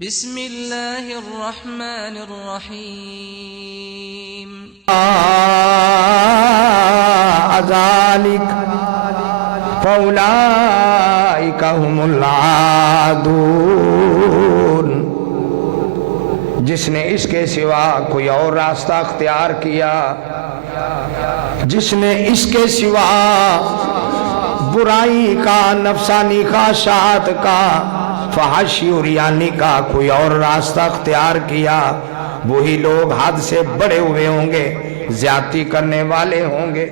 بسم اللہ الرحمن الرحیم ذالک فاولئک هم العادون، جس نے اس کے سوا کوئی اور راستہ اختیار کیا، جس نے اس کے سوا برائی کا، نفسانی خواہشات کا، فحاشی اور یعنی کا کوئی اور راستہ اختیار کیا، وہی لوگ حد سے بڑے ہوئے ہوں گے، زیادتی کرنے والے ہوں گے۔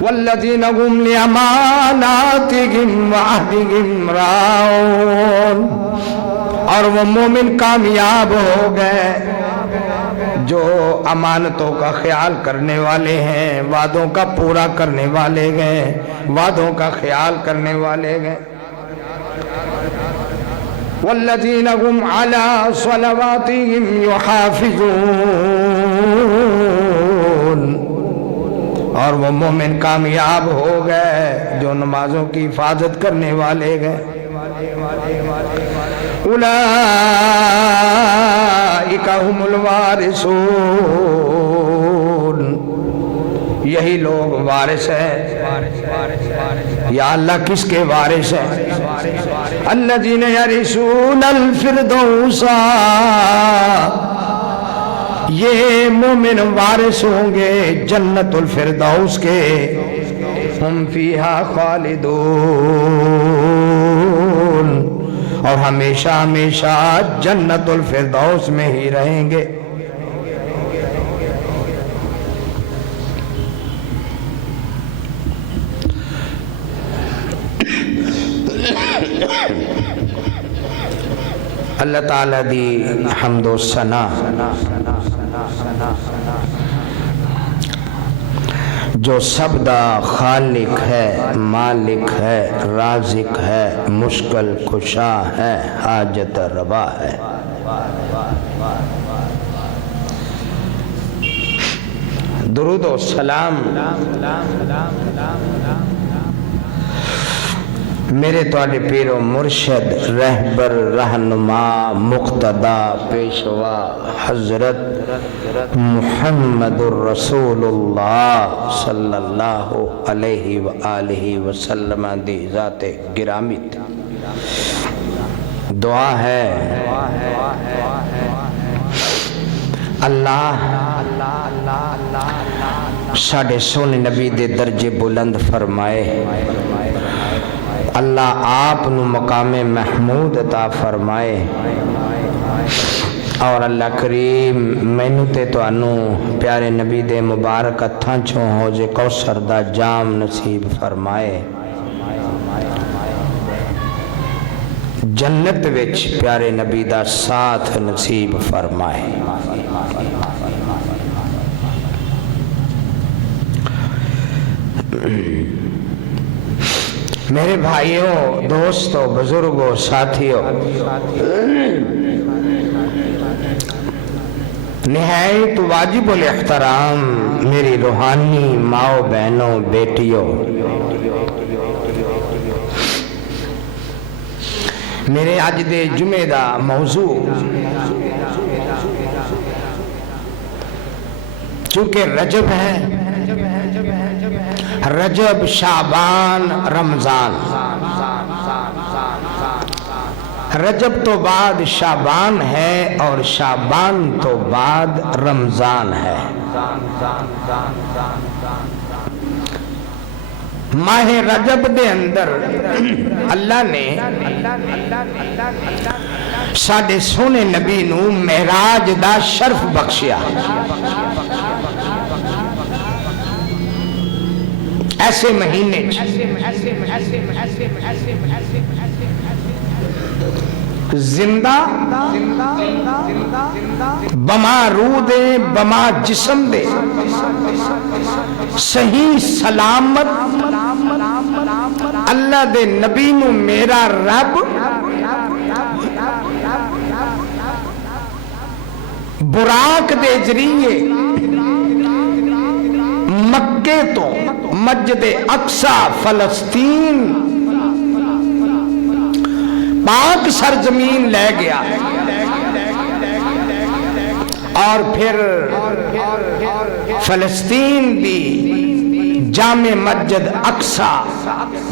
والذین هم لأماناتهم وعہدهم راعون، اور وہ مومن کامیاب ہو گئے جو امانتوں کا خیال کرنے والے ہیں، وعدوں کا پورا کرنے والے گئے، وعدوں کا خیال کرنے والے گئے۔ والذین هم علی صلواتهم یحافظون، اور وہ مومن کامیاب ہو گئے جو نمازوں کی حفاظت کرنے والے گئے۔ اولئک هم الوارثون، یہی لوگ وارث ہیں۔ یا اللہ کس کے وارث ہیں؟ الذین یرثون الفردوس، یہ مومن وارث ہوں گے جنت الفردوس کے، ہم فیہا خالدون، اور ہمیشہ ہمیشہ جنت الفردوس میں ہی رہیں گے۔ اللہ تعالیٰ دی حمد و ثنا، جو سب دا خالق ہے، مالک ہے، رازق ہے، مشکل کشا ہے، حاجت روا ہے۔ درود و سلام میرے تواڈے پیر و مرشد، رہبر، رہنما، مقتدا، پیشوا حضرت محمد الرسول اللہ صلی اللہ علیہ وآلہ وسلم دی ذات گرامی تے دعا ہے اللہ ساڈے سونے نبی دے درجے بلند فرمائے، اللہ آپ نو مقام محمود عطا فرمائے، اور اللہ کریم مینوں تے تانوں پیارے نبی دے مبارک ہتھاں چوں حوض کوثر دا جام نصیب فرمائے، جنت وچ پیارے نبی دا ساتھ نصیب فرمائے۔ میرے بھائیوں، دوستوں، بزرگوں، ساتھیوں، نہایت واجب الاحترام میری روحانی ماؤں، بہنوں، بیٹیوں، میرے آج دے جمعہ دا موضوع چونکہ رجب ہے، رجب، شعبان، رمضان، رجب تو بعد شعبان ہے اور شعبان تو بعد رمضان ہے۔ ماہ رجب دے اندر اللہ نے ساڈے سونے نبی نو معراج دا شرف بخشیا۔ ایسے مہینے زندہ بما روح دے، بما جسم دے، صحیح سلامت اللہ دے نبی نو میرا رب براق دے ذریعے مکے تو مسجد اقصی فلسطین پاک سرزمین لے گیا اور پھر فلسطین دی جامع مسجد اقصی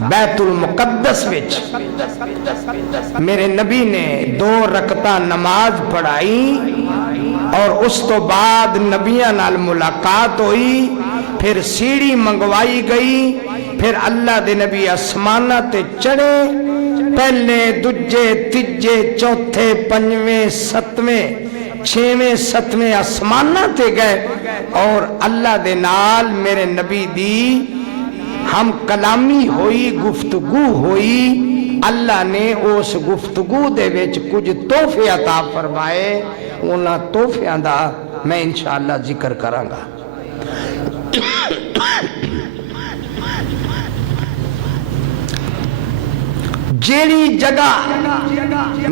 بیت المقدس وچ میرے نبی نے 2 رکعتاں نماز پڑھائی اور اس تو بعد نبیاں نال ملاقات ہوئی، پھر سیڑھی منگوائی گئی، پھر اللہ دے نبی آسمانہ تے چڑھے، پہلے دجے تیجے چوتھے پنجویں ستویں چھویں ستویں آسمانہ تے گئے اور اللہ دے نال میرے نبی دی ہم کلامی ہوئی، گفتگو ہوئی، اللہ نے اس گفتگو دے وچ کچھ تحفے عطا فرمائے، انہاں تحفیاں دا میں انشاءاللہ ذکر کراں گا۔ جیڑی جگہ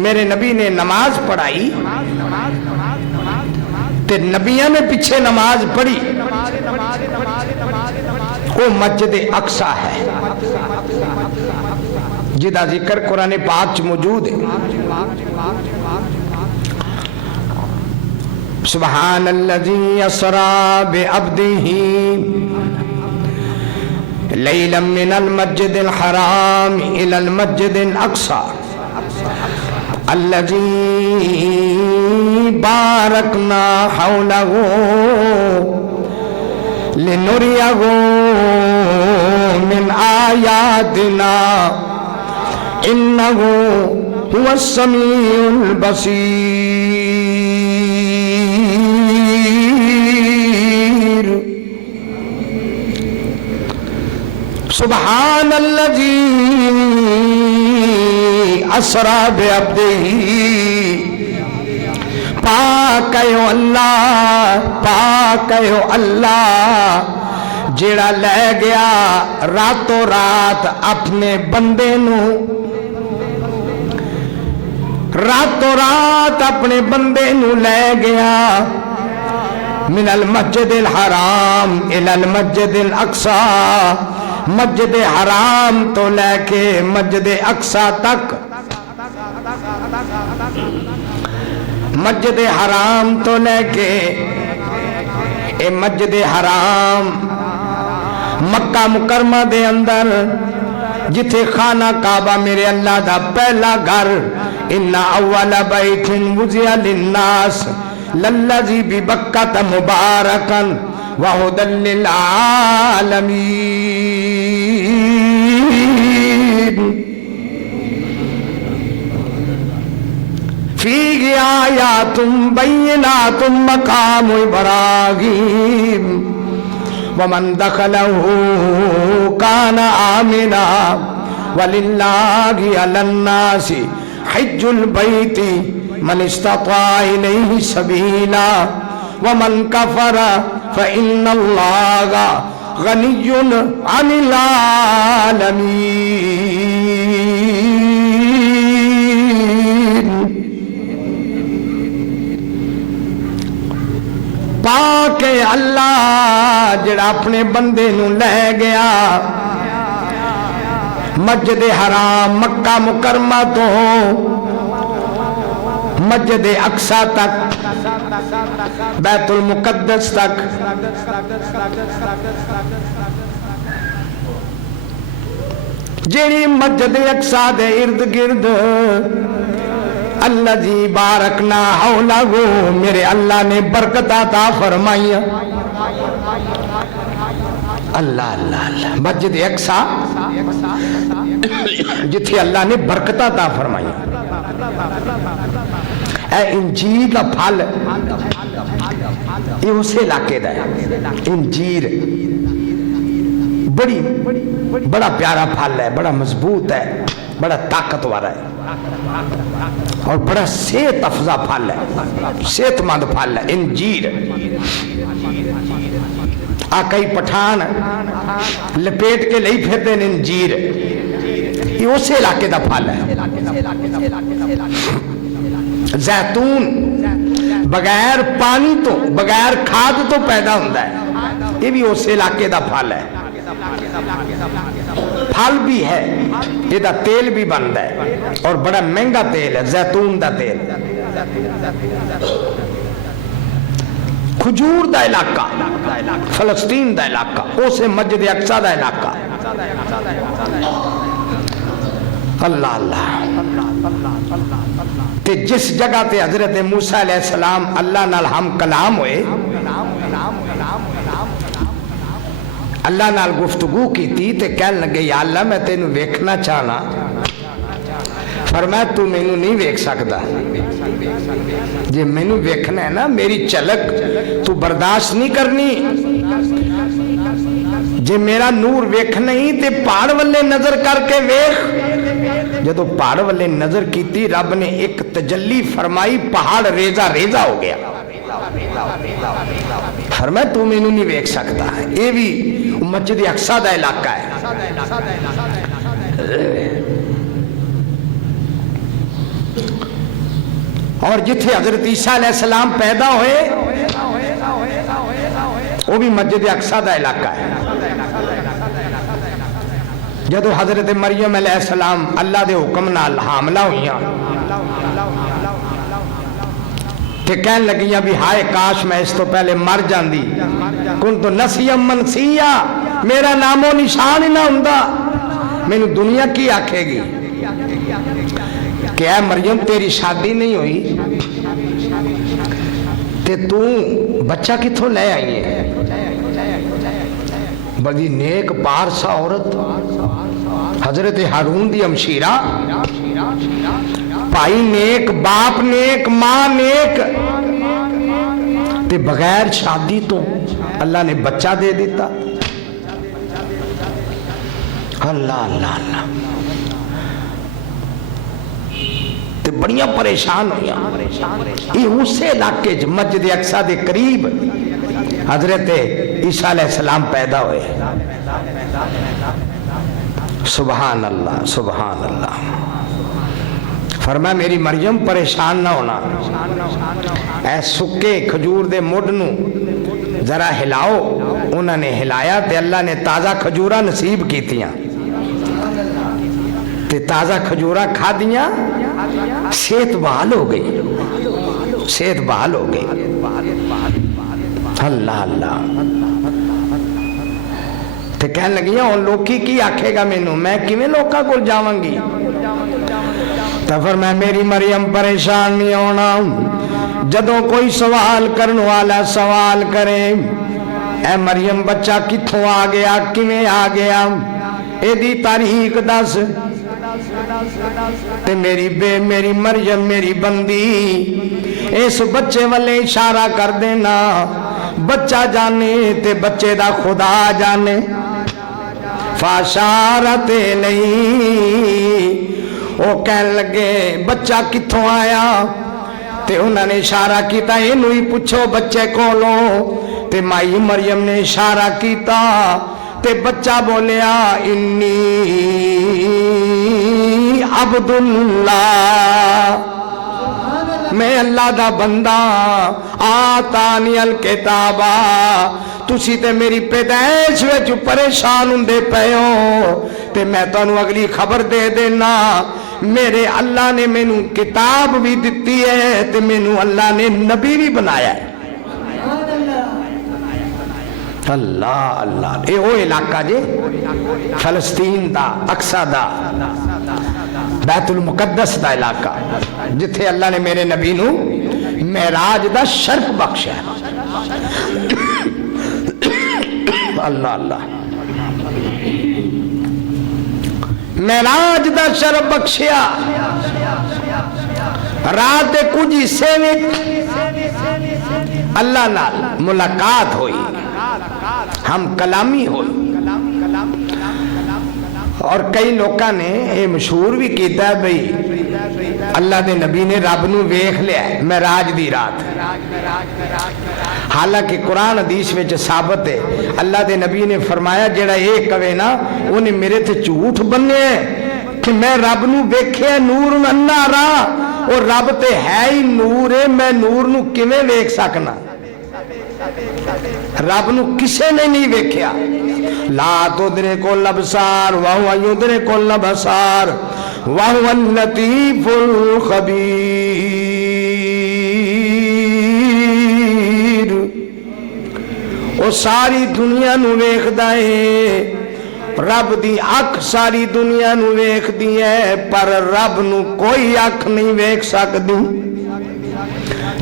میرے نبی نے نماز پڑھائی تے نبیوں نے پیچھے نماز پڑھی، وہ مسجد اقصی ہے جدا ذکر قرآن پاک موجود ہے۔ سبحان الذی اسری بعبدہ لیلا من المسجد الحرام الى المسجد الاقصی الذی بارکنا حولہ لنریہ من آیاتنا انہ هو السمیع البصیر۔ سبحان الذی اسری بعبدہ، پاک ہے اللہ، پاک ہے اللہ جیڑا لے گیا راتوں رات اپنے بندے نو، راتوں رات اپنے بندے نو لے گیا من المسجد الحرام الى المسجد الاقصی، مسجد حرام تو لے کے مسجد اقصی تک، مسجد حرام تو لے کے اے مسجد حرام مکہ مکرمہ دے اندر جتھے خانہ کعبہ میرے اللہ دا پہلا گھر، ان اول بیت وضع للناس للذی ببکۃ مبارکا وہدی للعالمین، فیہ آیات بینات مقام ابراہیم ومن دخلہ کان آمنا وللہ علی الناس حج البیت من استطاع الیہ سبیلا ومن کفر فإن اللہ غنی عن العالمین۔ پاک اللہ جڑا اپنے بندے نو لے گیا مسجد حرام مکہ مکرمہ تو مسجد اقصی تک، بیت المقدس تک، جیڑی مسجد اقصی دے ارد گرد الذی بارکنا حولہ، میرے اللہ نے برکت عطا فرمائی، اللہ اللہ اللہ، مسجد اقصی جتھے اللہ نے برکت عطا فرمائی۔ اے انجیر کا پھل یہ اسے علاقے دا ہے، انجیر بڑا پیارا پھل ہے، بڑا مضبوط ہے، بڑا طاقتور ہے اور بڑا صحت افزا پھل ہے، صحت مند پھل ہے انجیر۔ آقائی پٹھان لپیٹ کے لئی پھرتے ہیں انجیر، یہ اسے علاقے دا پھل ہے۔ زیتون بغیر پانی تو بغیر کھاد تو پیدا ہوتا ہے، یہ بھی اسے علاقے دا پھل ہے۔ پھل بھی ہے، یہ تیل بھی بنتا ہے اور بڑا مہنگا تیل ہے، زیتون دا تیل، کھجور دا علاقہ، فلسطین دا علاقہ، اسے مسجد اقصی دا علاقہ۔ اللہ اللہ، تے جس جگہ تے حضرت موسیٰ علیہ السلام اللہ نال ہم کلام ہوئے، اللہ نال گفتگو کی تھی، تے کہنے لگے یا اللہ میں تینوں ویکھنا چاہنا، فرمایا تو مینوں نہیں ویکھ سکتا، جے مینوں ویکھنا ہے نا میری چلک تو برداشت نہیں کرنی، جے میرا نور ویکھنا ہی تے پہاڑ والے نظر کر کے ویکھ۔ جدو پہاڑ والے نظر کی تھی رب نے ایک تجلی فرمائی، پہاڑ ریزہ ریزہ ہو گیا، فرمایا تو مینوں نہیں ویکھ سکتا، یہ بھی مسجد اقصی دا علاقہ ہے۔ اور جتھے حضرت عیسیٰ علیہ السلام پیدا ہوئے وہ بھی مسجد اقصی دا علاقہ ہے۔ جدو حضرت مریم علیہ السلام اللہ دے حکم نال حاملہ ہوئیاں تے کہن لگیاں بھی ہائے کاش میں اس تو پہلے مر جاندی، کنتو نسیم منسیا، میرا نام و نشان ہی نہ ہوندا، مینوں دنیا کی آکھے گی کہ اے مریم تیری شادی نہیں ہوئی تے تو بچہ کتھوں لے آئی ہے؟ بڑی نیک پارسا عورت، حضرت ہارون دی ہمشیرہ، بھائی نیک، باپ نیک، ماں نیک، تے بغیر شادی تو اللہ نے بچہ دے دیتا۔ اللہ اللہ اللہ، تے بڑیاں پریشان ہویا۔ یہ اسے علاقے مسجد اقصی دے قریب حضرت عیسیٰ علیہ السلام پیدا ہوئے۔ سبحان اللہ سبحان اللہ۔ فرمایا میری مریم پریشان نہ ہونا، اے سکے کھجور دے مڈ نو ذرا ہلاؤ۔ انہوں نے ہلایا تے اللہ نے تازہ کھجورہ نصیب کی تیاں، تے تازہ کھجورہ کھا دیاں، صحت بحال ہو گئی، صحت بحال ہو گئی۔ اللہ اللہ، تے کہنے لگیاں ان لوکی کی آکھے گا مینوں، میں کیویں لوکاں کول جاواں گی؟ تو فرمایا میری مریم پریشان نہیں ہونا، جدوں کوئی سوال کرنے والا سوال کرے اے مریم بچہ کتھوں آ گیا، کیویں آ گیا، اے دی تاریخ دس، تے میری مریم میری بندی اس بچے والے اشارہ کر دینا، بچہ جانے تے بچے دا خدا جانے۔ فاشارت نہیں، وہ کہن لگے بچہ کتھوں آیا، تے انہوں نے اشارہ کیتا انہوں ہی پوچھو بچے کولوں، تے مائی مریم نے اشارہ کیتا تے بچہ بولیا انی عبداللہ، میں اللہ دا بندہ، آتانی الکتابہ، تسی تے میری پیدائش وچ پریشان ہوندے پئے ہو، تے میں تانوں اگلی خبر دے دینا، میرے اللہ نے مینوں کتاب بھی دتی ہے تے مینوں اللہ نے نبی بھی بنایا ہے۔ اللہ اللہ، اے وہ علاقہ جے فلسطین دا، اقصی دا، بیت المقدس دا علاقہ، جتھے اللہ نے میرے نبی نو معراج دا شرف بخشا ہے۔ اللہ اللہ، معراج دا شرف بخشیا، رات کچھ حصے میں اللہ نال ملاقات ہوئی، ہم کلامی ہوئی، اور کئی لوکاں نے یہ مشہور بھی کیتا ہے بھئی اللہ دے نبی نے رب نو ویکھ لیا ہے معراج دی رات، حالانکہ قرآن حدیث میں ثابت ہے اللہ دے نبی نے فرمایا جڑا یہ کہے نا انہیں میرے تے جھوٹ بننے ہیں کہ میں رب نو ویکھیا نور انا را، اور رب تے ہے ہی نور ہے، میں نور نو کیویں ویکھ سکنا؟ رب نو کسے نے نہیں ویکھیا، لا تدرک الابصار وهو يدرك الابصار وهو اللطيف الخبیر. وہ ساری دنیا نو ویکھدا ہے، رب دی اکھ ساری دنیا نو ویکھ دی ہے، پر رب نو کوئی اکھ نہیں ویکھ سکدی.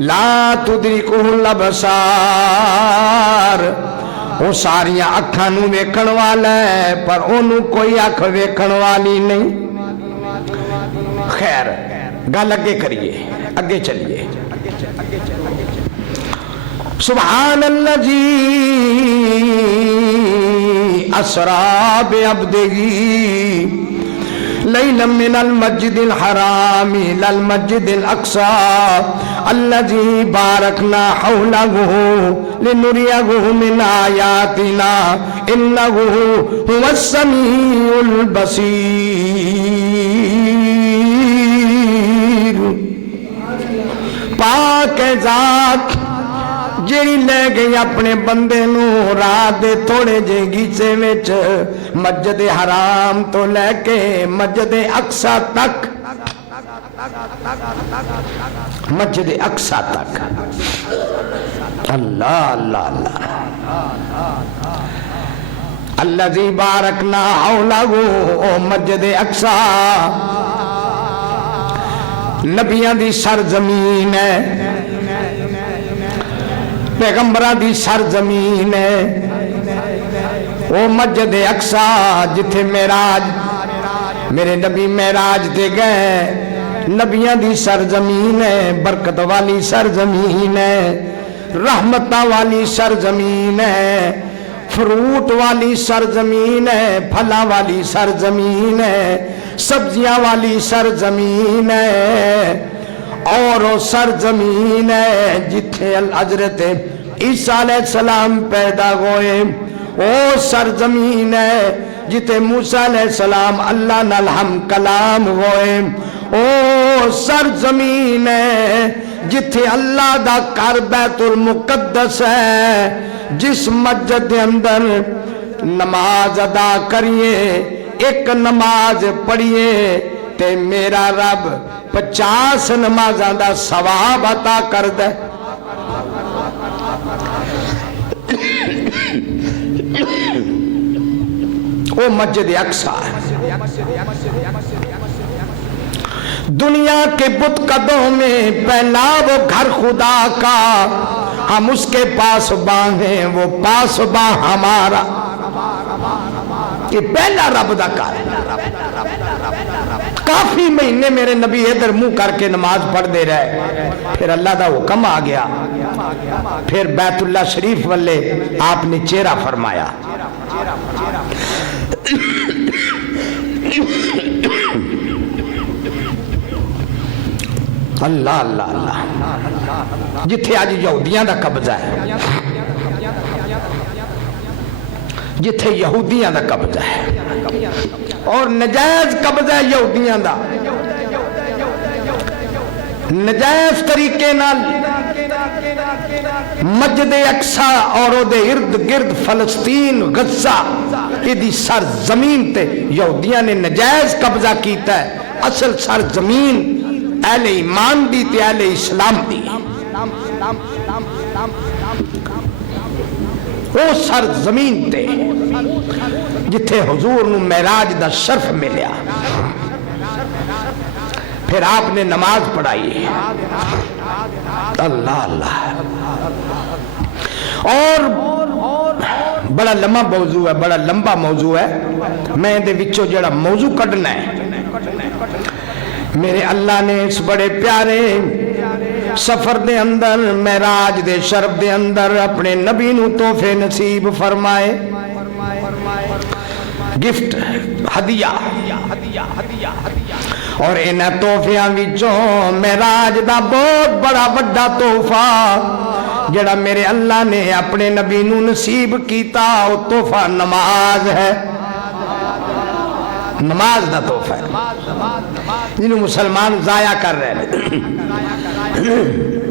لا تدرکہ الابصار، وہ ساریاں اکھاں نو ویکھن والا ہے پر انہوں کوئی اکھ ویکھن والی نہیں. خیر گل اگے کریے، اگے چلیے. سبحان الذی اسرا بعبدہ لیلا من المسجد الحرام الى المسجد الاقصى الذي باركنا حوله لنريه من آياتنا انه هو السميع البصير. پاک ذات جیڑی لے گئی اپنے بندے نو رات دے تھوڑے جے گیچے وچ مسجد حرام تو لے کے مسجد اقصی تک، مسجد اقصی تک. اللہ اللہ اللہ. الذی بارکنا حولہ، او مسجد اقصی نبیاں دی سرزمین ہے، پیغمبران دی سرزمین ہے. وہ مسجد اقصی جتھے معراج میرے نبی معراج دے گئے، نبیاں دی سرزمین ہے، برکت والی سرزمین ہے، رحمتہ والی سرزمین ہے، فروٹ والی سرزمین ہے، پھلا والی سرزمین ہے، سبزیاں والی سرزمین ہے. اور وہ سرزمین ہے جتھے حضرت عیسیٰ علیہ السلام پیدا ہوئے. وہ سرزمین ہے جتھے موسیٰ علیہ السلام اللہ نال ہم کلام ہوئے. وہ سرزمین ہے جتھے اللہ دا گھر بیت المقدس ہے. جس مسجد دے اندر نماز ادا کریے، ایک نماز پڑھیے تے میرا رب 50 نمازاں دا ثواب عطا کر دے. وہ مسجد اقصی ہے. دنیا کے بت قدوں میں پہلا وہ گھر خدا کا، ہم اس کے پاس باں ہیں، وہ پاس باں ہمارا. یہ پہلا رب دا گھر. کافی مہینے میرے نبی ادھر منہ کر کے نماز پڑھ دے رہے، پھر اللہ دا حکم آ گیا، پھر بیت اللہ شریف والے آپ نے چہرہ فرمایا. اللہ اللہ اللہ. جتھے آج یہودیاں دا قبضہ ہے، جتھے یہودیاں دا قبضہ ہے اور نجائز قبضہ ہے یہودیاں دا، نجائز طریقے نال مسجد اقصی اور دے ارد گرد فلسطین غزہ دی سرزمین تے یہودیاں نے نجائز قبضہ کیتا ہے. اصل سرزمین اہل ایمان دی تے اہل اسلام دی. وہ سرزمین تے جتھے حضور نو معراج دا شرف ملیا. پھر آپ نے نماز پڑھائی. اللہ اللہ. اور بڑا لمبا موضوع ہے، بڑا لمبا موضوع ہے. میں دے وچوں جڑا موضوع کڈنا ہے، میرے اللہ نے اس بڑے پیارے سفر دے اندر، معراج دے شرف دے اندر اپنے نبی نو تحفے نصیب فرمائے. گفٹ، ہدیہ. اور انہاں تحفیاں وچوں معراج دا بہت بڑا بڑا تحفہ جڑا میرے اللہ نے اپنے نبی نو نصیب کیتا، وہ تحفہ نماز ہے. نماز دا تحفہ ہے جنہوں مسلمان ضائع کر رہے ہیں.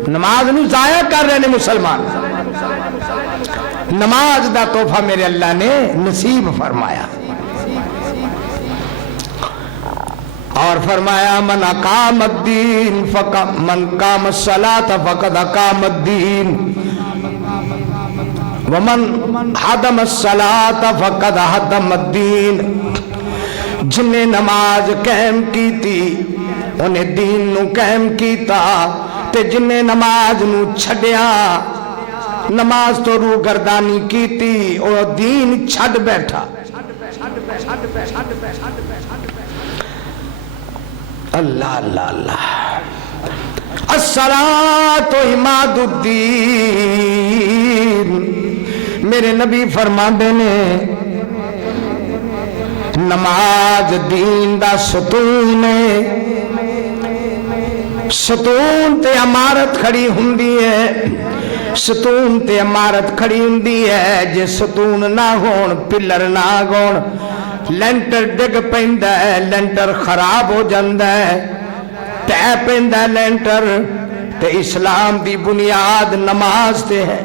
نماز نو ضائع کر رہے ہیں مسلمان. نماز دا تحفہ میرے اللہ نے نصیب فرمایا اور فرمایا من اقام الدین من قام الصلاۃ فقد اقام الدین ومن حدم الصلاۃ فقد حدم الدین جن نے نماز قائم کی تھی انہیں دین نو قائم کیتا تے جن نے نماز نو چھڈیا نماز تو روح گردانی کیتی اور دین چھڈ بیٹھا اللہ اللہ اللہ الصلاۃ عماد الدین میرے نبی فرماندے نے نماز دین دا ستون ہے ستون تے عمارت کھڑی ہوندی ہے ستون تے عمارت کھڑی ہوندی ہے جے ستون نہ ہون پلر نہ ہون لینٹر ڈگ پیندا ہے لینٹر خراب ہو جاندا ہے ٹہ پیندا لینٹر تے اسلام دی بنیاد نماز تے ہے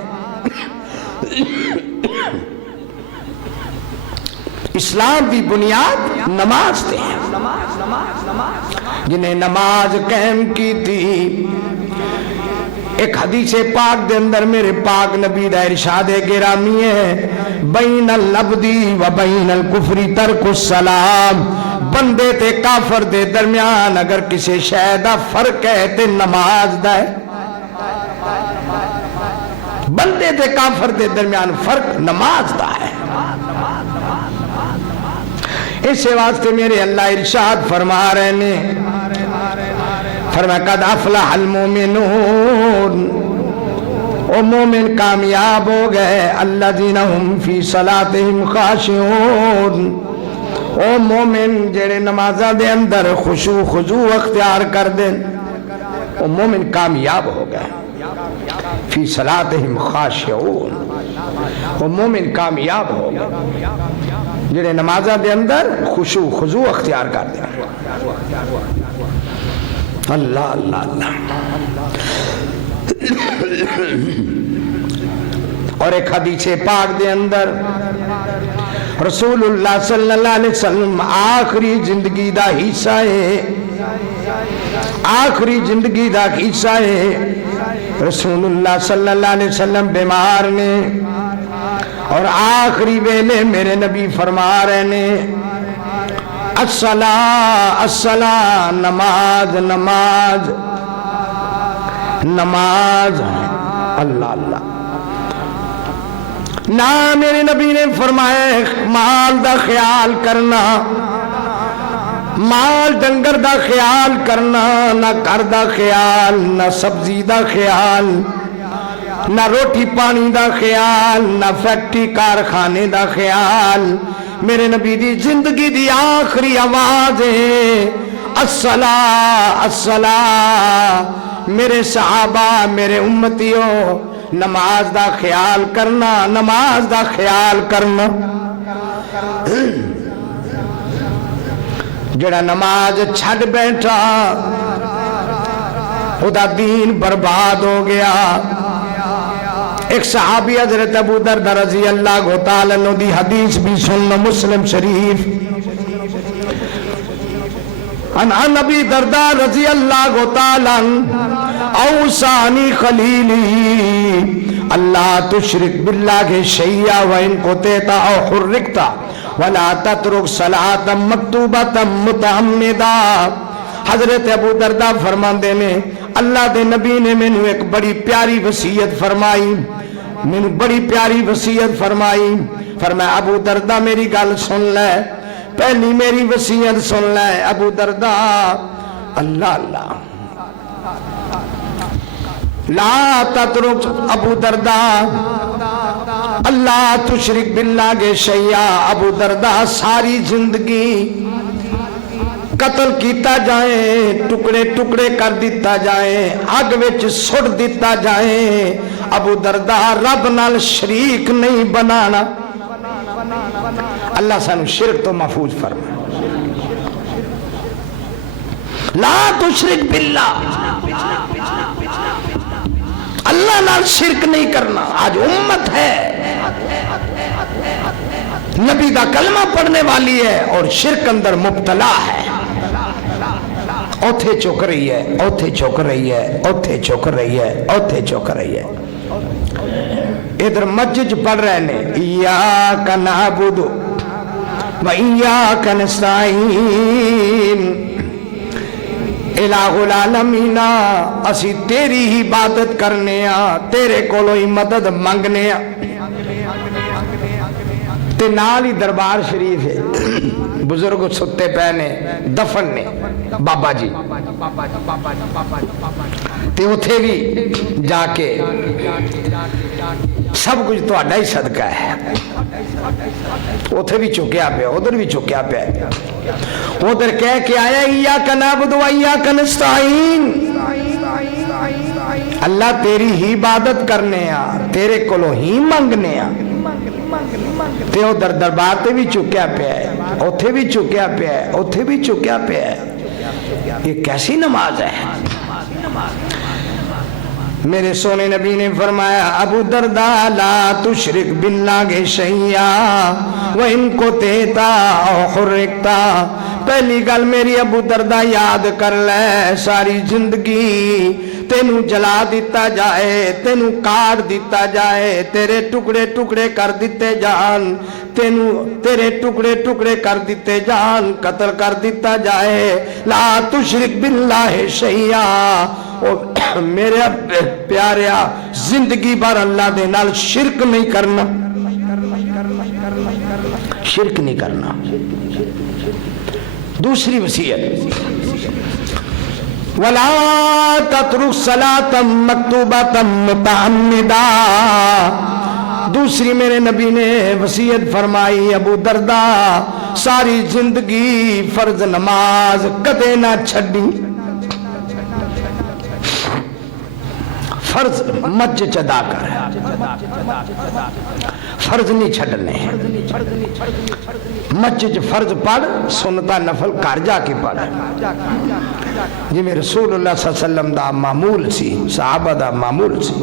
اسلام دی بنیاد نماز تے ہے جنہیں نماز قائم کی تھی ایک حدیث پاک دے اندر میرے پاک نبی دا ارشاد گرامی ہے بین العبدی و بین الکفر ترک السلام بندے تے کافر دے درمیان اگر کسی شے دا فرق ہے تے نماز دا ہے بندے تے کافر دے درمیان فرق نماز دا ہے اس واسطے میرے اللہ ارشاد فرما رہے نے فرمایا قد افلح المومنون او مومن کامیاب ہو گئے الذین هم فی صلاتہم خاشعون او مومن جڑے نمازاں دے اندر خشوع خضوع اختیار کر دیں او مومن کامیاب ہو گئے فی صلاتہم خاشعون او مومن کامیاب ہو گئے جڑے نمازاں دے اندر خشوع خضوع اختیار کر دیں اللہ اللہ اللہ اور ایک حدیث پاک دے اندر رسول اللہ صلی اللہ علیہ وسلم آخری زندگی دا حصہ ہے آخری زندگی دا حصہ ہے رسول اللہ صلی اللہ علیہ وسلم بیمار نے اور آخری ویلے میرے نبی فرما رہے نے الصلاۃ الصلاۃ نماز نماز نماز اللہ اللہ نہ میرے نبی نے فرمایا مال دا خیال کرنا مال ڈنگر دا خیال کرنا نہ گھر دا خیال نہ سبزی دا خیال نہ روٹی پانی دا خیال نہ فیکٹری کارخانے دا خیال میرے نبی دی زندگی دی آخری آواز ہے الصلاۃ الصلاۃ میرے صحابہ میرے امتیوں نماز دا خیال کرنا نماز دا خیال کرنا جڑا نماز چھڈ بیٹھا خدا دین برباد ہو گیا ایک صحابی حضرت ابو دردہ رضی اللہ تعالی عنہ دی حدیث بھی سننا مسلم شریف ان ابی دردہ رضی اللہ تعالی عنہ اوصانی خلیلی اللہ تشرک باللہ شیئا وان قتیتا او حرکتا ولا تترک صلاة مکتوبتا متعمدا حضرت ابو دردہ فرماندے نے اللہ دے نبی نے میں نے ایک بڑی پیاری وصیت فرمائی میں نے بڑی پیاری وصیت فرمائی فرمایا ابو دردہ میری گل سن لے پہلی میری وصیت سن لے ابو دردہ اللہ اللہ لا تترک ابو دردہ اللہ تشرک باللہ شیئا ابو دردہ ساری زندگی قتل کیتا جائے ٹکڑے ٹکڑے کر دیتا جائے آگ وچ سٹ دیتا جائے ابو دردہ رب نال شریک نہیں بنانا اللہ سانو شرک تو محفوظ فرما لا تشرک باللہ اللہ نال شرک نہیں کرنا آج امت ہے نبی دا کلمہ پڑھنے والی ہے اور شرک اندر مبتلا ہے، اوتھے چک رہی ہے، اوتھے چک رہی ہے، اوتھے چک رہی ہے، اوتھے چک رہی ہے۔ ادھر مسجد پڑھ رہے نے ایاک نعبد و ایاک نستعین، الہ العالمین اسی تیری ہی عبادت کرنے ہاں، تیرے کولوں ہی مدد منگنے ہاں۔ تے نال ہی دربار شریف ہے، بزرگ ستے پے نے، دفن نے بابا جی، تے اتھے بھی جا کے سب کچھ تو اڈا ہی صدقہ ہے، اتھے بھی چکیا پہ، ادھر بھی چکیا پہ، ادھر کہہ کے آیا ایاک نعبد و ایاک نستعین، اللہ تیری ہی عبادت کرنے ہاں، تیرے کولوں ہی منگنے ہاں۔ تے ادھر دربار تے بھی چکیا پہ ہے، اتھے بھی چکیا پہ ہے، اتھے بھی چکیا پہ ہے۔ یہ کیسی نماز ہے؟ میرے سونے نبی نے فرمایا ابو درداء لا تشرک باللہ شیئا وَإِن كُتِيْتَ أَوْ حُرِّقْتَ، پہلی گل میری ابو درداء یاد کر لے، ساری زندگی تینوں جلا دیتا جائے، تینوں کاٹ دیتا جائے، تیرے ٹکڑے ٹکڑے کر دیتے جان، تیرے ٹکڑے ٹکڑے کر دیتے جان، قتل کر دیتا جائے، لا تشرک باللہ شیئا، میرے پیاریا زندگی بھر اللہ دے نال شرک نہیں کرنا، شرک نہیں کرنا۔ دوسری وصیت وَلَا تَتْرُكْ صَلَاةً مَكْتُوبَةً مُتَعَمِّدًا، دوسری میرے نبی نے وصیت فرمائی ابو درداء ساری زندگی فرض نماز کدے نہ چھڑی، فرض مسجد ادا کر، فرض نہیں چھڑنے، مسجد فرض پڑھ، سنتا نفل کر جا کے پڑھ، جی میں رسول اللہ صلی اللہ علیہ وسلم دا معمول سی، صحابہ دا معمول سی۔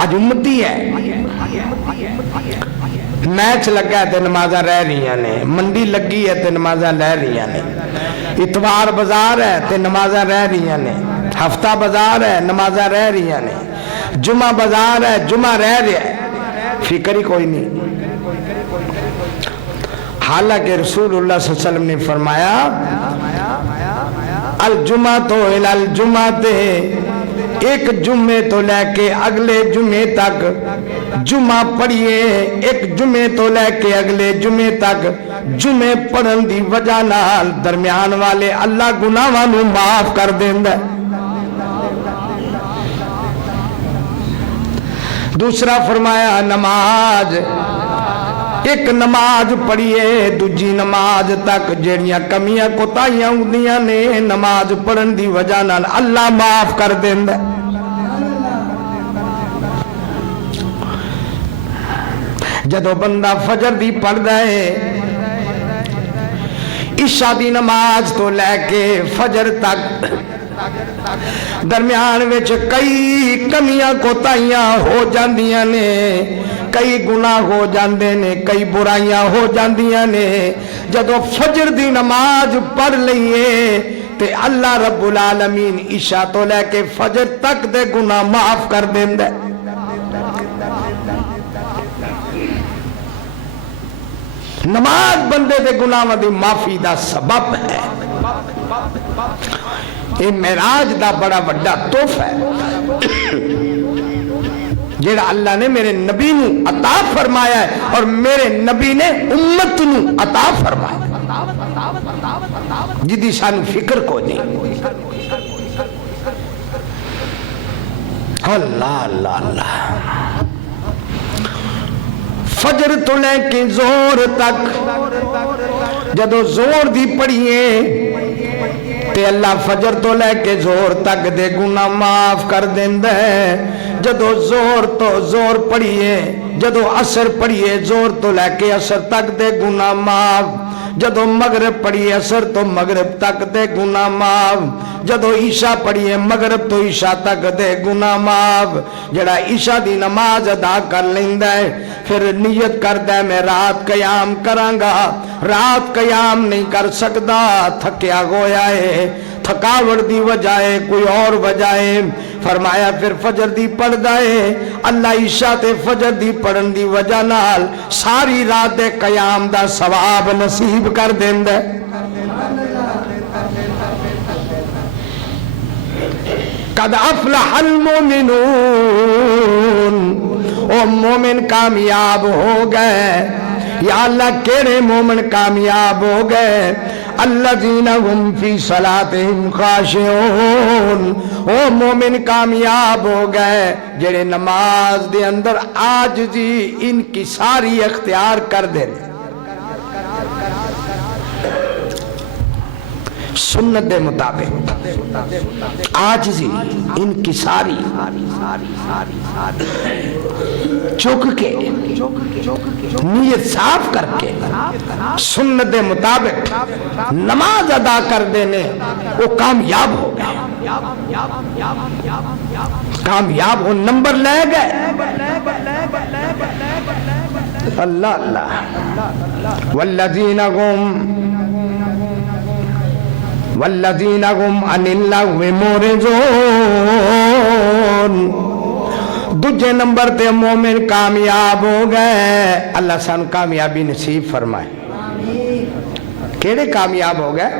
آج امتی ہے، میچ لگا ہے تے نمازاں رہ رہی ہیں، منڈی لگی ہے تے نمازاں رہ رہی ہیں، اتوار بازار ہے تے نمازاں رہ رہی ہیں، ہفتہ بازار ہے نمازاں رہ رہی ہیں، جمعہ بازار ہے جمعہ رہ رہا ہے، فکر ہی کوئی نہیں۔ حالانکہ رسول اللہ صلی اللہ علیہ وسلم نے فرمایا الجمعہ تو الجمعہ تے، ایک جمعے تو لے کے اگلے جمعے تک جمعہ پڑھیے، ایک جمعے تو لے کے اگلے جمعے تک جمعے پڑھن دی وجہ نال درمیان والے اللہ گناہاں نوں معاف کر دیندا ہے۔ دوسرا فرمایا نماز، ایک نماز پڑھیے دوجی نماز تک جیڑیاں کمیاں کوتاہیاں ہوندیاں نے نماز پڑھن دی وجہ نال اللہ معاف کر دیندا ہے۔ جدو بندہ فجر دی پڑھدا ہے، عشاء دی نماز تو لے کے فجر تک درمیان وچ کئی کمیاں کوتاہیاں ہو جاندیاں نے، کئی گناہ ہو جاندے نے، کئی برائیاں ہو جاندیاں نے، جدو فجر دی نماز پڑھ لئیے تے اللہ رب العالمین عشاء تو لے کے فجر تک دے گناہ معاف کر دیندے۔ نماز بندے دے گناہ دی معافی دا سبب ہے، یہ معراج دا بڑا بڑا تحفہ ہے جیڑا اللہ نے میرے نبی نو عطا فرمایا ہے، اور میرے نبی نے امت نو عطا فرمایا، جدی سانو فکر کو نہیں۔ اللہ اللہ اللہ، فجر تو لے کے زور تک جدو زور دی پڑھیے تے اللہ فجر تو لے کے زور تک دے گناہ معاف کر دیندہ ہے۔ جدو زور تو زور پڑھیے، جدو عصر پڑھیے زور تو لے کے عصر تک دے گناہ معاف، جدو مغرب پڑھیے عصر تو مغرب تک دے گناہ معاف، جدو عشاء پڑھیے مغرب تو عشاء تک دے گناہ معاف. جڑا عشاء دی نماز ادا کر لیندا ہے پھر نیت کردا ہے میں رات قیام کراں گا. رات قیام نہیں کر سکدا, تھکیا ہویا ہے, تھکاوٹ دی وجہ ہے, کوئی اور وجہ ہے. فرمایا پھر فجر دی پڑھدا ہے. اللہ عشاء تے فجر دی پڑھن دی وجہ نال ساری رات دے قیام دا ثواب نصیب کر دیندا ہے. قد افلح المومنون, او مومن کامیاب ہو گئے. یا اللہ کیڑے مومن کامیاب ہو گئے؟ الذین هم فی صلاتہم خاشعون, او مومن کامیاب ہو گئے جڑے نماز دے اندر عاجزی انکساری اختیار کر دے. سنت دے مطابق عاجزی انکساری چک کے نیت صاف کر کے سنت دے مطابق نماز ادا کر دینے وہ کامیاب ہو گئے. کامیاب ہو نمبر لے گئے. اللہ اللہ. والذین هم عن اللغو معرضون, دوجے نمبر تے مومن کامیاب ہو گئے. اللہ سان کامیابی نصیب فرمائے. کیڑے کامیاب ہو گئے؟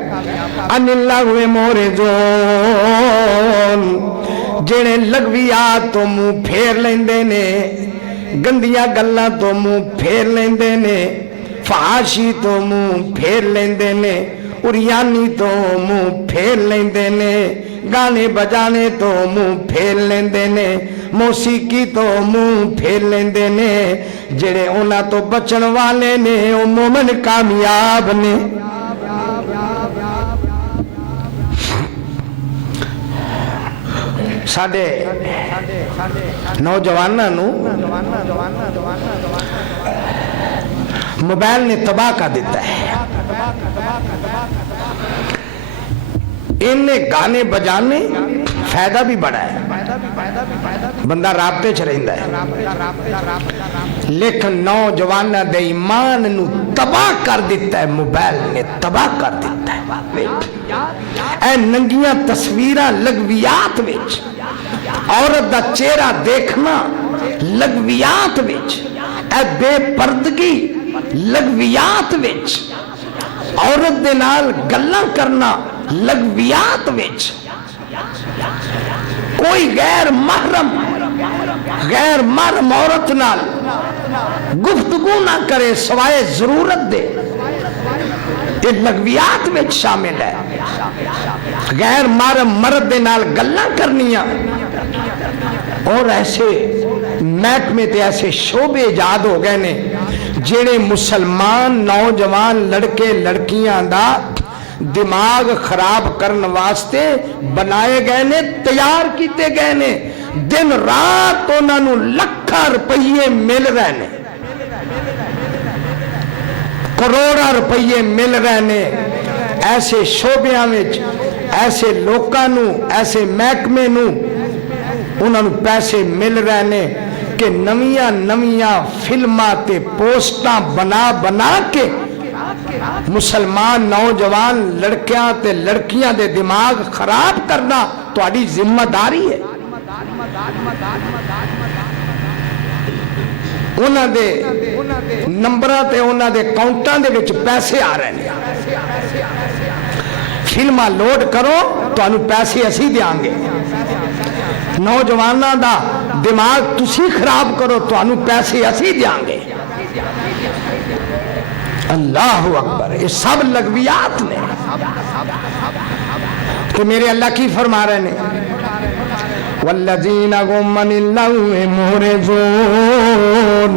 عن اللغو معرضون, جڑے لغویات تو منہ پھیر لیندے نے, گندیاں گلاں تو منہ پھیر لیندے نے, فحاشی تو منہ پھیر لیندے نے, اریانی تو منہ پھیر لیندے نے, گانے بجانے تو منہ پھیر لیندے نے, موسیقی تو منہ پھیر لیندے نے. جڑے انہاں تو بچن والے نے او مومن کامیاب نے. ساڈے نوجواناں نو موبائل نے تباہ کر دیتا ہے. انہیں گانے بجانے فائدہ بھی بڑا ہے, بندہ رابطے چ رہندا ہے, لیکن نوجواناں دے ایمان نو تباہ کر دیتا ہے. موبائل نے تباہ کر دیتا ہے. اے ننگیاں تصویراں لغویات وچ, عورت دا چہرہ دیکھنا لغویات وچ, اے بے پردگی لغویات وچ, عورت دے نال گلاں کرنا لغویات وچ, کوئی غیر محرم عورت نال گفتگو نہ کرے سوائے ضرورت دے, یہ لغویات وچ شامل ہے. غیر محرم مرد دے نال گلاں کرنیاں, اور ایسے محکمے تے ایسے شعبے ایجاد ہو گئے نے جڑے مسلمان نوجوان لڑکے لڑکیاں دا دماغ خراب کرن واسطے بنائے گئے نے, تیار کیتے گئے نے. دن رات انہاں نو لکھاں روپیے مل رہے نے, کروڑاں روپیے مل رہے نے. ایسے شعبیاں وچ ایسے لوکاں نو, ایسے محکمے نو انہاں نو پیسے مل رہے نے کہ نویاں فلماں تے پوسٹاں بنا کے مسلمان نوجوان لڑکیاں تے لڑکیاں دے دماغ خراب کرنا تہاڈی ذمہ داری ہے. انہاں دے نمبراں تے انہاں دے اکاؤنٹاں دے وچ پیسے آ رہے ہیں. فلماں لوڈ کرو تانوں پیسے اسی دیاں گے. نوجواناں دا دماغ تسی خراب کرو تانوں پیسے اسی دیاں گے. اللہ اکبر. یہ سب لغویات نے. تو میرے اللہ کی فرما رہے ہیں والذین هم عن اللغو معرضون,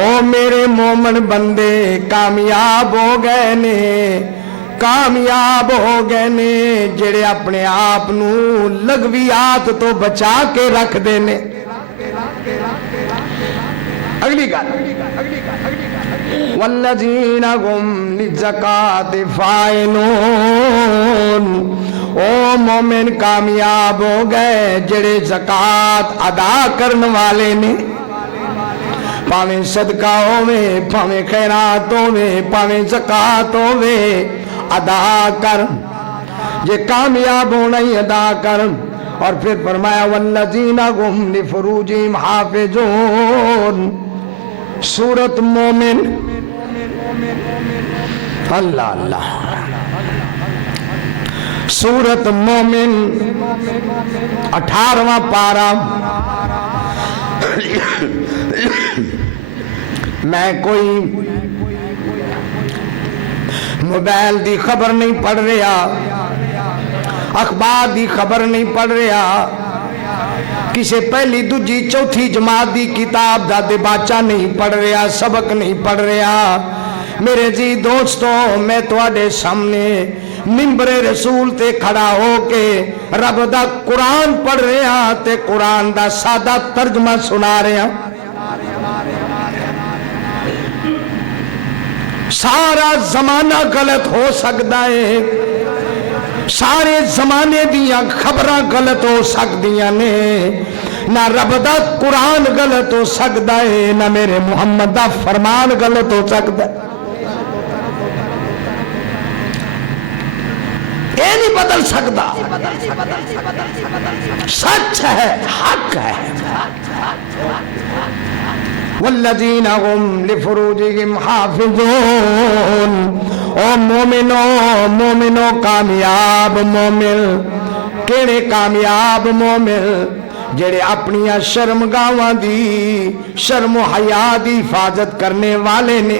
او میرے مومن بندے کامیاب ہو گئے نے, کامیاب ہو گئے نے جڑے اپنے آپ نو لغویات تو بچا کے رکھ دینے. اگلی گل والذین هم للزکاۃ فاعلون, او مومن کامیاب ہو گئے جڑے زکات ادا کرن والے نے پاویں صدقہ ہووے پاویں خیرات ہووے پاویں زکات ہووے ادا کر یہ کامیاب ہونا ہی ادا کر اور پھر فرمایا والذین هم لفروجہم حافظون سورۃ مومن اللہ اللہ سورۃ مومن 18واں پارہ میں کوئی موبائل دی خبر نہیں پڑھ رہا اخبار دی خبر نہیں پڑھ رہا کسے پہلی دوجی چوتھی جماعت دی کتاب دا دباچہ نہیں پڑھ رہا سبق نہیں پڑھ رہا میرے جی دوستوں میں تواڈے سامنے منبر رسول تے کھڑا ہو کے رب دا قرآن پڑھ رہا تے قرآن دا سادہ ترجمہ سنا رہا سارا زمانہ غلط ہو سکتا ہے سارے زمانے دیاں خبراں غلط ہو سکدیاں نے نہ رب دا قرآن غلط ہو سکتا ہے نہ میرے محمد دا فرمان غلط ہو سکتا ہے یہ نہیں بدل سکتا سچ ہے حق ہے والذین هم لفروجہم حافظون او مومنو کامیاب مومن کیڑے کامیاب مومن جڑے اپنیاں شرمگاواں دی شرم و حیا دی حفاظت کرنے والے نے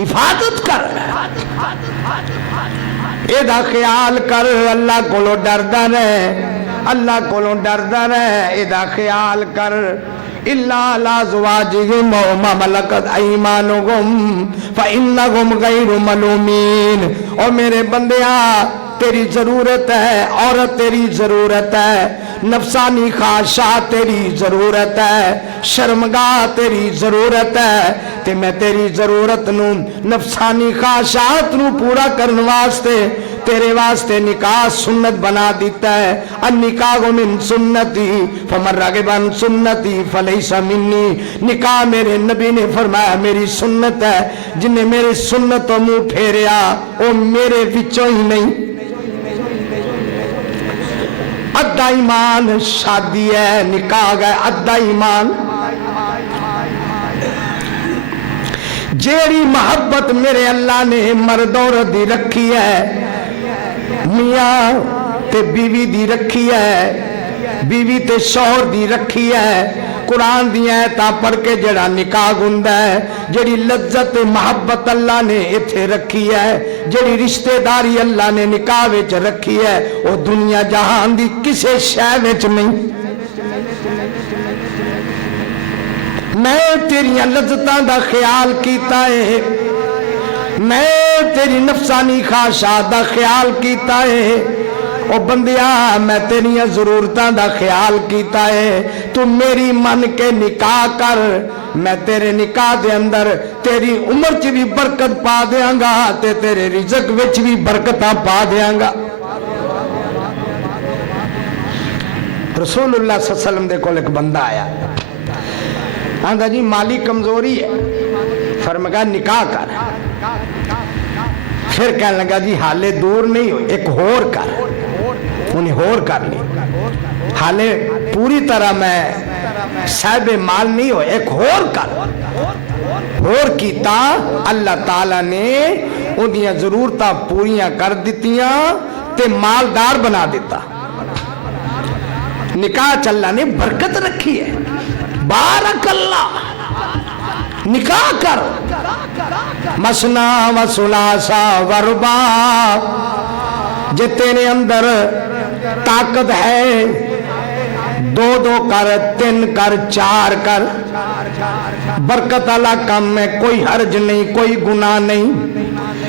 حفاظت کر ایدہ خیال کر اللہ کولو ڈردا رہے اللہ کولوں ڈردا رہے ایدہ خیال کر الا علی ازواجہم وما ملکت ایمانہم فإنہم غیر ملومین اور میرے بندیاں تیری ضرورت ہے عورت تیری ضرورت ہے نفسانی خواہشات تیری ضرورت ہے شرمگاہ تیری ضرورت ہے تے میں تیری ضرورت نو نفسانی خواہشات نو پورا کرن واسطے تیرے واسطے نکاح سنت بنا دیتا ہے النکاح من سنتی فمن راغب عن سنتی فلیس منی نکاح میرے نبی نے فرمایا میری سنت ہے جن نے میرے سنت و منہ پھیریا وہ میرے وچوں ہی نہیں ادھا ایمان شادی ہے نکاح گئے ادھا ایمان جیڑی محبت میرے اللہ نے مرد عورت دی رکھی ہے میاں تے بیوی دی رکھی ہے بیوی تے شوہر دی رکھی ہے قرآن دی آیتاں پڑھ کے جڑا نکاح گندا ہے جڑی لذت محبت اللہ نے ایتھے رکھی ہے جڑی رشتہ داری اللہ نے نکاح وچ رکھی ہے وہ دنیا جہان دی کسے شے وچ نہیں میں تیریاں لذتاں دا خیال کیتا ہے میں تیری نفسانی خواہشات دا خیال کیتا ہے او بندیا میں تیری ضرورتاں دا خیال کیتا ہے تو میری من کے نکاح کر میں تیرے نکاح دے اندر تیری عمر چ بھی برکت پا دیاں گا تے تیرے رزق وچ بھی برکتاں پا دیاں گا رسول اللہ صلی اللہ علیہ وسلم دے کول ایک بندہ آیا آندا جی مالی کمزوری ہے فرمایا نکاح کر پھر کہنے لگا جی حالے دور نہیں ہو ایک ہور کر انہیں ہور کر لی حالے پوری طرح میں صاحب مال نہیں ہو ایک ہور کر ہور کیتا اللہ تعالیٰ نے انہیں ضرورتاں پوریاں کر دیتیاں تے مالدار بنا دیتا نکاح چلا نے برکت رکھی ہے بارک اللہ نکاح کر مسنا و سلاسا وربا جے تیرے اندر طاقت ہے دو دو کر تین کر چار کر برکت اللہ کام میں کوئی حرج نہیں کوئی گناہ نہیں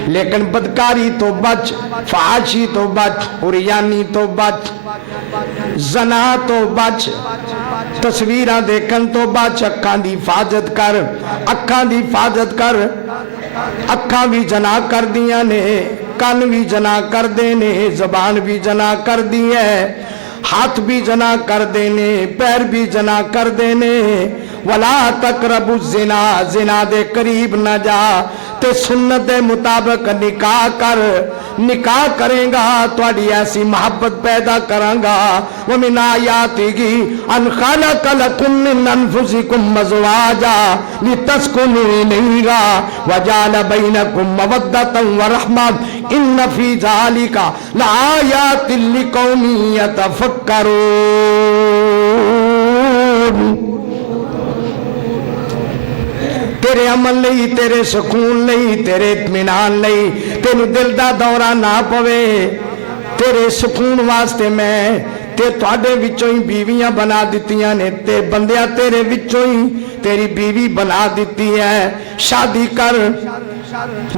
لیکن بدکاری تو بچ فحاشی تو بچ عریانی تو بچ زنا تو بچ تصویرہ دیکھن تو بچ اکھاں دی حفاظت کر اکھاں دی حفاظت کر اکھاں بھی جنا کر دیاں نے کان بھی جنا کر دینے، زبان بھی جنا کر دی ہے، ہاتھ بھی جنا کر دینے، پیر بھی جنا کر دینے۔ ولا تقربوا الزنا، زنا دے قریب نہ جا، تے سنت دے مطابق نکاح کر، نکاح کریں گا تواڈی ایسی محبت پیدا کراں گا۔ ومن آیاتہ ان خلق لکم من انفسکم ازواجا لتسکنوا الیہا وجعل بینکم مودۃ ورحمۃ ان فی ذلک لآیات لقوم یتفکرون۔ تیرے عمل لئی، تیرے سکون لئی، تیرے اطمینان لئی، تینو دل دا دورہ نہ پوے، تیرے سکون واسطے میں تے تواڈے وچوں ہی بیویاں بنا دتیاں نے، تے بندیاں تیرے وچوں ہی تیری بیوی بنا دیتی ہے۔ شادی کر،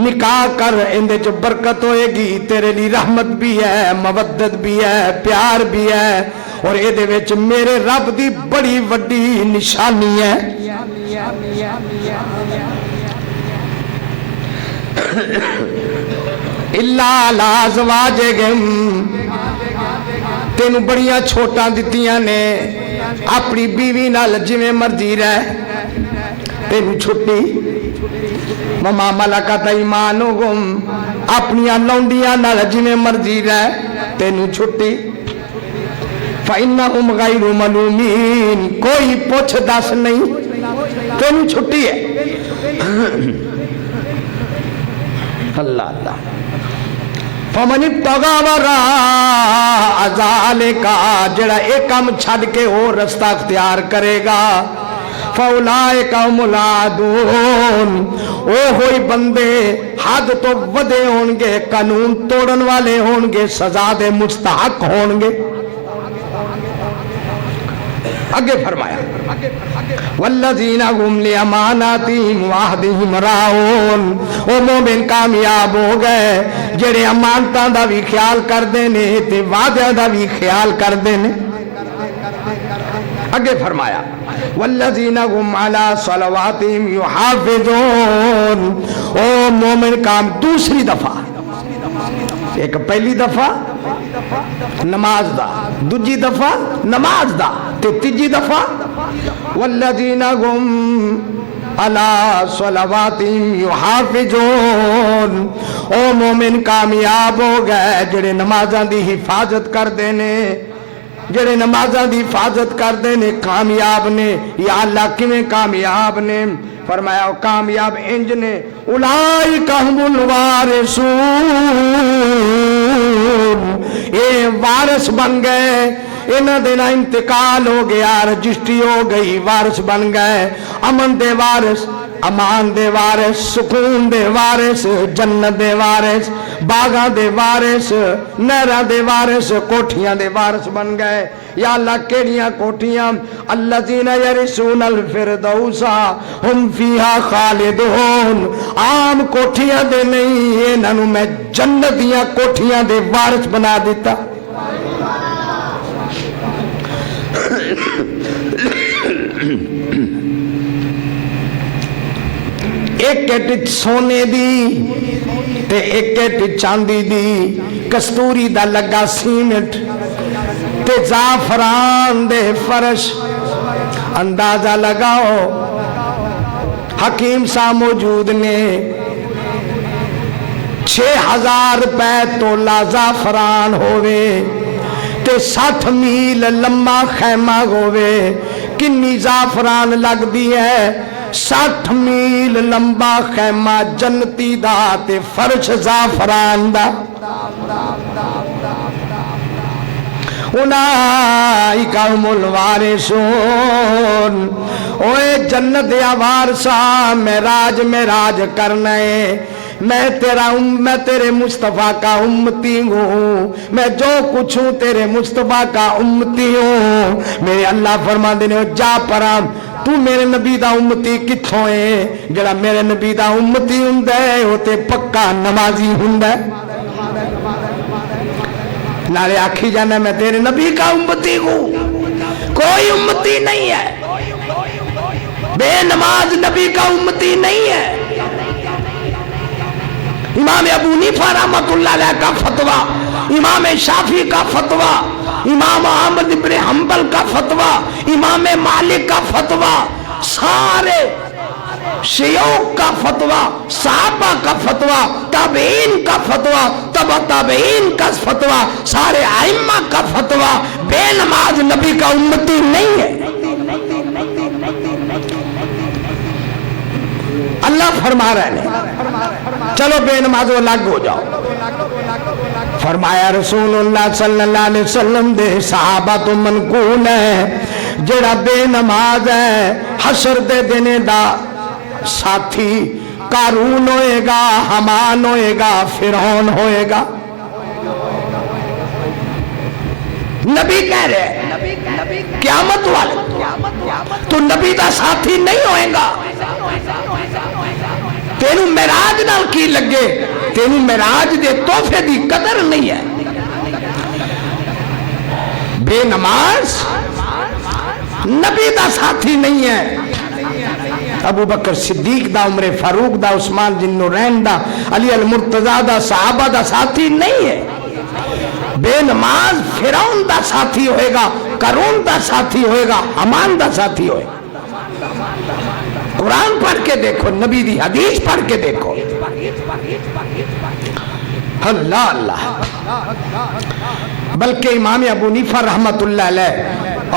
نکاح کر، اندے جو برکت ہوئے گی، تیرے لی رحمت بھی ہے، مودت بھی ہے، پیار بھی ہے، اور اے دے وچ میرے رب دی بڑی وڈی نشانی ہے۔ اللہ لازواجہم، تینوں بڑیاں چھوٹاں دتیاں نے، اپنی بیوی نال جویں مرضی رہ، تینوں چھٹی۔ وما ملکت ایمانکم، اپنیاں لونڈیاں نال جویں مرضی رہ، تینوں چھٹی۔ فَإِنَّهُمْ غَيْرُ مَلُومِينَ، کوئی پوچھ دس نہیں، تینوں چھٹی ہے۔ اللہ اللہ۔ فَمَنِ ابْتَغَىٰ وَرَاءَ ذَٰلِكَ، جڑا ایک کام چھڈ کے اور رستہ اختیار کرے گا، فَأُولَٰئِكَ هُمُ الْعَادُونَ، او ہوئی بندے حد تو ودے ہون گے، قانون توڑن والے ہون گے، سزا دے مستحق ہون گے۔ آگے فرمایا والذین هم لأماناتہم وعہدہم راعون، او مومن کامیاب ہو گئے جڑے امانتاں دا بھی خیال کر دینے تے وعدیاں دا بھی خیال کر دینے۔ آگے فرمایا والذین هم علی صلواتہم یحافظون، او مومن کام دوسری دفعہ، ایک پہلی دفعہ نماز دا، دوجی دفعہ نماز دا، تے تیجی دفعہ والذین هم علی صلواتہم یحافظون، او مومن کامیاب ہو گئے جڑے نمازاں دی حفاظت کر دینے، جڑے نمازاں دی حفاظت کر دینے کامیاب نے۔ یا اللہ کیویں کامیاب نے؟ فرمایا کامیاب انج نے اولئک هم الوارثون، اے وارث بن گئے، انہاں دے نال انتقال ہو گیا، رجسٹری ہو گئی، وارث بن گئے، امن دے وارث، امان دے وارث، سکون دے وارث، جنت دے وارث، باغاں دے وارث، نہراں دے وارث، کوٹھیاں دے وارث بن گئے۔ یا اللہ کیڑیاں کوٹھیاں؟ الذین یرثون الفردوس ہم فیہا خالدون، عام کوٹھیاں دے نہیں، انہاں نوں میں جنت دیاں کوٹھیاں دے وارث بنا دیتا۔ ایک کٹ سونے دی تے ایک کٹ چاندی دی، کستوری دا لگا سیمنٹ تے زعفران دے فرش، اندازہ لگاؤ حکیم صاحب موجود نے 6000 روپے تولا زعفران ہوئے تے 60 میل لمبا خیمہ ہوئے، کنی زعفران لگ دی ہے؟ 60 میل لمبا خیمہ جنتی دا تے فرش زعفران دا۔ اولئک هم الوارثون، اوے جنت یا وارثا معراج معراج کرنے، میں تیرے مصطفیٰ کا امتی ہوں، میں جو کچھ ہوں تیرے مصطفیٰ کا امتی ہوں۔ میرے اللہ فرما دینے جا پرام، تو میرے نبی دا امتی کتھوں ہے؟ جڑا میرے نبی دا امتی ہندے ہوتے پکا نمازی ہندے، نارے آکھی جانا میں تیرے نبی کا امتی ہوں، کوئی امتی نہیں ہے، بے نماز نبی کا امتی نہیں ہے۔ امام ابو حنیفہ رحمۃ اللہ علیہ کا فتویٰ، امام شافعی کا فتویٰ، امام احمد بن حنبل کا فتویٰ، امام مالک کا فتویٰ، سارے شیوخ کا فتویٰ، صحابہ کا فتویٰ، تابعین کا فتویٰ، تبع تابعین کا فتویٰ، سارے ائمہ کا فتویٰ، بے نماز نبی کا امتی نہیں ہے۔ اللہ فرما رہے ہیں چلو بے نمازو الگ ہو جاؤ۔ فرمایا رسول اللہ صلی اللہ علیہ وسلم دے صحابہ تو منقول ہے جڑا بے نماز ہے حشر دے دینے دا ساتھی قارون ہوئے گا، حمان ہوئے گا، فرعون ہوئے گا۔ نبی کہہ رہے قیامت والے تو نبی دا ساتھی نہیں ہوئے گا۔ تینوں معراج نال کی لگے، تینوں معراج دے تحفے دی قدر نہیں ہے۔ بے نماز نبی دا ساتھی نہیں ہے۔ ابو بکر صدیق دا، عمر فاروق دا، عثمان ذی النورین دا، علی المرتضیٰ دا، صحابہ دا ساتھی نہیں ہے۔ بے نماز فرعون دا ساتھی ہوئے گا، قارون دا ساتھی ہوئے گا، حمان دا ساتھی ہوئے گا۔ قرآن پڑھ کے دیکھو، نبی دی حدیث پڑھ کے دیکھو۔ اللہ اللہ۔ بلکہ امام ابو حنیفہ رحمت اللہ علیہ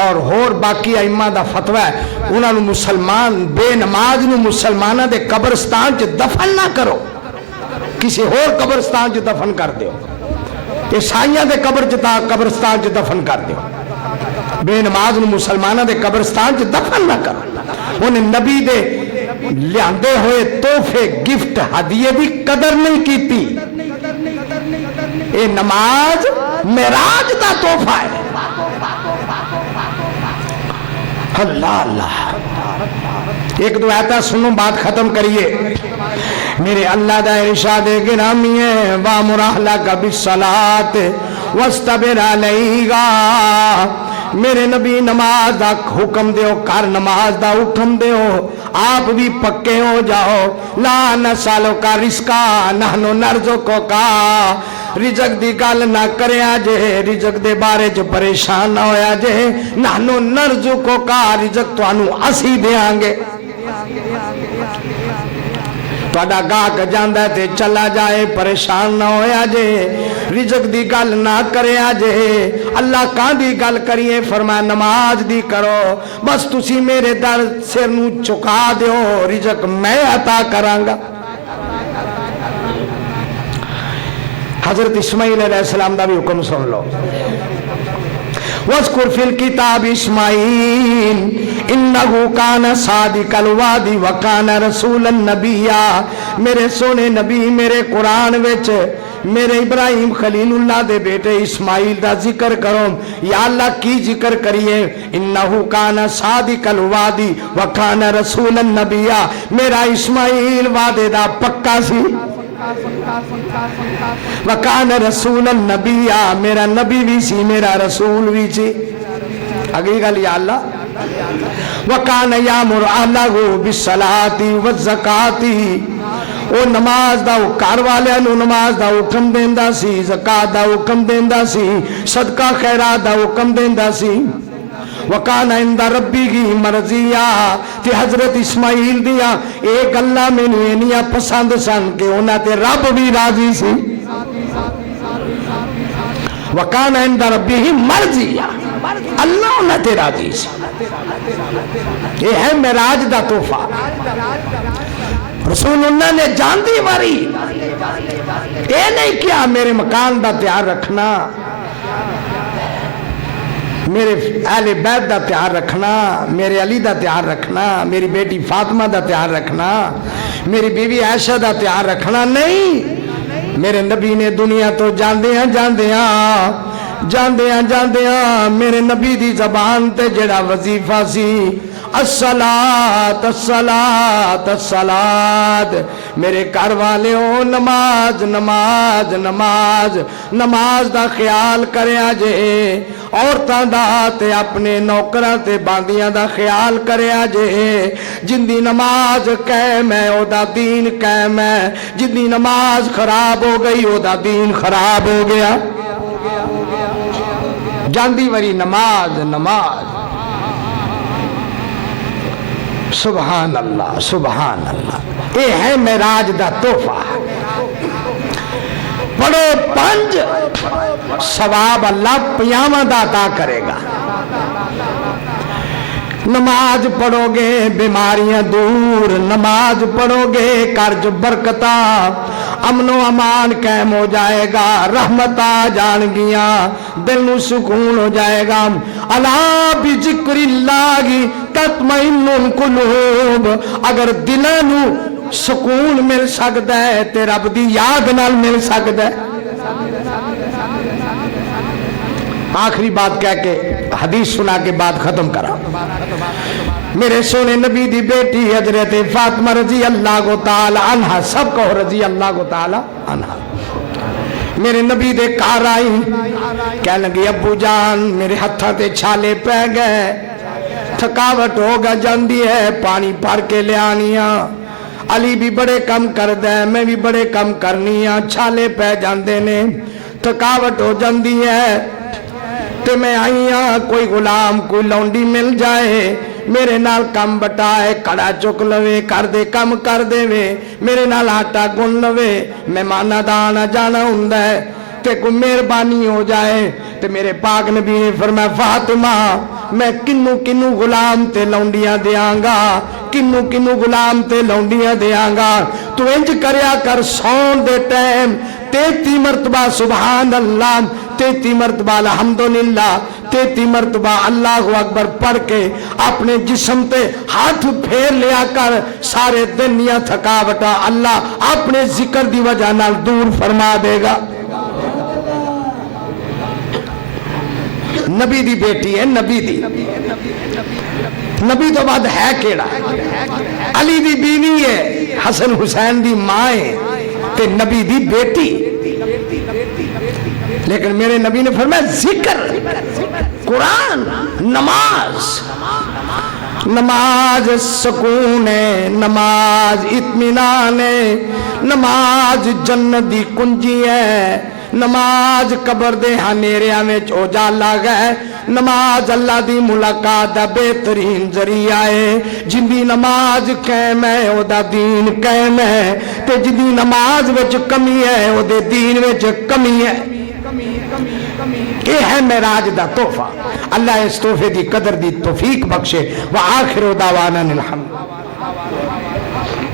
اور ہور باقی ائمہ دا فتویٰ ہے انہاں نو مسلمان بے نماز نو مسلمانہ دے قبرستان چ دفن نہ کرو، کسی ہور قبرستان چ دفن کر دیو، عیسائیاں دے قبرستان چ دفن کر دیو۔ بے نماز نو مسلمانہ دے قبرستان چ دفن نہ کرو۔ انہیں نبی دے لیاندے ہوئے تحفے گفٹ ہدیے دی قدر نہیں کیتی۔ اے نماز معراج دا تحفہ ہے۔ اللہ اللہ۔ ایک دو آیتاں سنو بات ختم کریے۔ میرے اللہ دا ارشاد گرامی ہے وَأْمُرْ أَهْلَكَ بِالصَّلَاةِ وَاسْتَبِرْ عَلَيْهَا۔ میرے نبی نماز دا حکم دیو، کر نماز دا حکم دیو، آپ بھی پکے ہو جاؤ۔ لا نسألُکَ رِزْقًا نَحْنُ نَرْزُقُکَ، رزق دی گل نہ کریا جے، رزق دے بارے جو پریشان نہ ہویا جے۔ نَحْنُ نَرْزُقُکَ، رزق تو انو اسی دیاں گے۔ تھوڑا گاہک جاندہ تے چلا جائے، پریشان نہ ہویا جے، رزق دی گل نہ کریا جے۔ اللہ کہاں دی گل کریے؟ فرمایا نماز دی کرو، بس تسی میرے در سر نو چکا دیو، رزق میں عطا کرانگا۔ حضرت اسماعیل علیہ السلام دا بھی حکم سن لو۔ وَاذْكُرْ فِي الْكِتَابِ إِسْمَاعِيلَ إِنَّهُ كَانَ صَادِقَ الْوَعْدِ وَكَانَ رَسُولًا نَبِيًّا۔ میرے سونے نبی میرے قرآن وچ میرے ابراہیم خلیل اللہ دے بیٹے اسماعیل دا ذکر کرو۔ یا اللہ کی ذکر کریے؟ انہو کان صادق الوعد وکان رسولا نبیا، میرا اسماعیل وعدے دا پکا سی، وکان رسولا نبیا، میرا نبی بھی سی، میرا رسول بھی سی۔ اگلی گل یا اللہ وکان یامر اہلہ بالصلاۃ والزکاۃ، وہ نماز دا گھر والے نو نماز دا حکم دیندا سی، زکات دا حکم دیندا سی، صدقہ خیرات دا حکم دیندا سی۔ وکان عند ربی مرضیہ، تے حضرت اسماعیل دیا ایک اللہ میں انیاں پسند سن کہ انہاں تے رب بھی راضی سی۔ وکان عند ربی مرضیہ، اللہ انہاں تے راضی سی۔ یہ ہے معراج دا تحفہ۔ رسول اللہ نے جان دی ماری، اے نہیں کیا میرے مکان دا تیار رکھنا، میرے اہل بیت دا تیار رکھنا، میرے علی دا تیار رکھنا، میری بیٹی فاطمہ دا تیار رکھنا، میری بیوی عائشہ دا تیار رکھنا، نہیں۔ میرے نبی نے دنیا تو جاندیاں میرے نبی دی زبان تے جڑا وظیفہ سی الصلاۃ الصلاۃ الصلاۃ، میرے گھر والےو نماز نماز نماز نماز دا خیال کریا جے، عورتاں دا تے اپنے نوکراں تے باندیاں دا خیال کریا جے، جن دی نماز قائم ہے او دا دین قائم ہے، جن دی نماز خراب ہو گئی او دا دین خراب ہو گیا۔ جاندی وری نماز نماز، سبحان اللہ سبحان اللہ، اے ہے معراج دا تحفہ۔ پڑھو 5 ثواب اللہ 50 دا عطا کرے گا۔ نماز پڑھو گے بیماریاں دور، نماز پڑھو گے قرض برکتہ، امن و امان قائم ہو جائے گا، رحمت آ جان گیاں، دل نو سکون ہو جائے گا۔ الا بذکر اللہ تطمئن القلوب، اگر دلاں نو سکون مل سکتا ہے تے رب دی یاد نال مل سکتا ہے۔ آخری بات کہہ کے حدیث سنا کے بات ختم کرا۔ میرے سونے نبی دی بیٹی حضرت فاطمہ رضی اللہ تعالی عنہ، سب کو رضی اللہ تعالی عنہ، میرے نبی دے گھر آئی، کہہ لگی ابو جان میرے ہتھاں تے چھالے پہ گئے، تھکاوٹ ہو گا جاندی ہے، پانی بھر کے لے آنیاں، علی بھی بڑے کم کر دے، میں بھی بڑے کم کرنی ہاں، چھالے پہ جاندے نے، تھکاوٹ ہو جاندی ہے، تے میں آئی ہاں کوئی غلام کوئی لونڈی مل جائے، میرے نال کم بٹائے، کڑا چک لوے، کر دے کم کر دے وے، میرے نال آٹا گن لوے، میں مانا دانا جانا ہوں ہے، تے کوئی مہربانی ہو جائے۔ تے میرے پاک نبی نے فرمایا فاطمہ میں کنو کنو غلام تے لونڈیاں دیاں گا، کنو کنو غلام تے لونڈیاں دیاں گا، تو انج کریا کر سون دے ٹائم 33 مرتبہ سبحان اللہ، 33 مرتبہ الحمدللہ، 33 مرتبہ اللہ اکبر پڑھ کے اپنے جسم تے ہاتھ پھیر لیا کر، سارے دن یا تھکاوٹا اللہ اپنے ذکر دی وجہ نال دور فرما دے گا۔ نبی دی بیٹی ہے، نبی دی، نبی تو بعد ہے کیڑا، علی دی بیوی ہے، حسن حسین دی ماں ہے تے نبی دی بیٹی، لیکن میرے نبی نے فرمایا ذکر، قرآن، نماز، نماز سکون ہے، نماز اطمینان ہے، نماز جنت دی کنجی ہے، نماز قبر دے ہنیریاں میں اجالا گئے، نماز اللہ دی ملاقات دا بہترین ذریعہ ہے، جن دی نماز قائم ہے او دا دین قائم ہے، تے جن دی نماز وچ کمی ہے او دے دین وچ کمی ہے۔ یہ ہے معراج دا تحفہ، اللہ اس تحفے دی قدر دی توفیق بخشے۔ وآخر دعوانا الحمد۔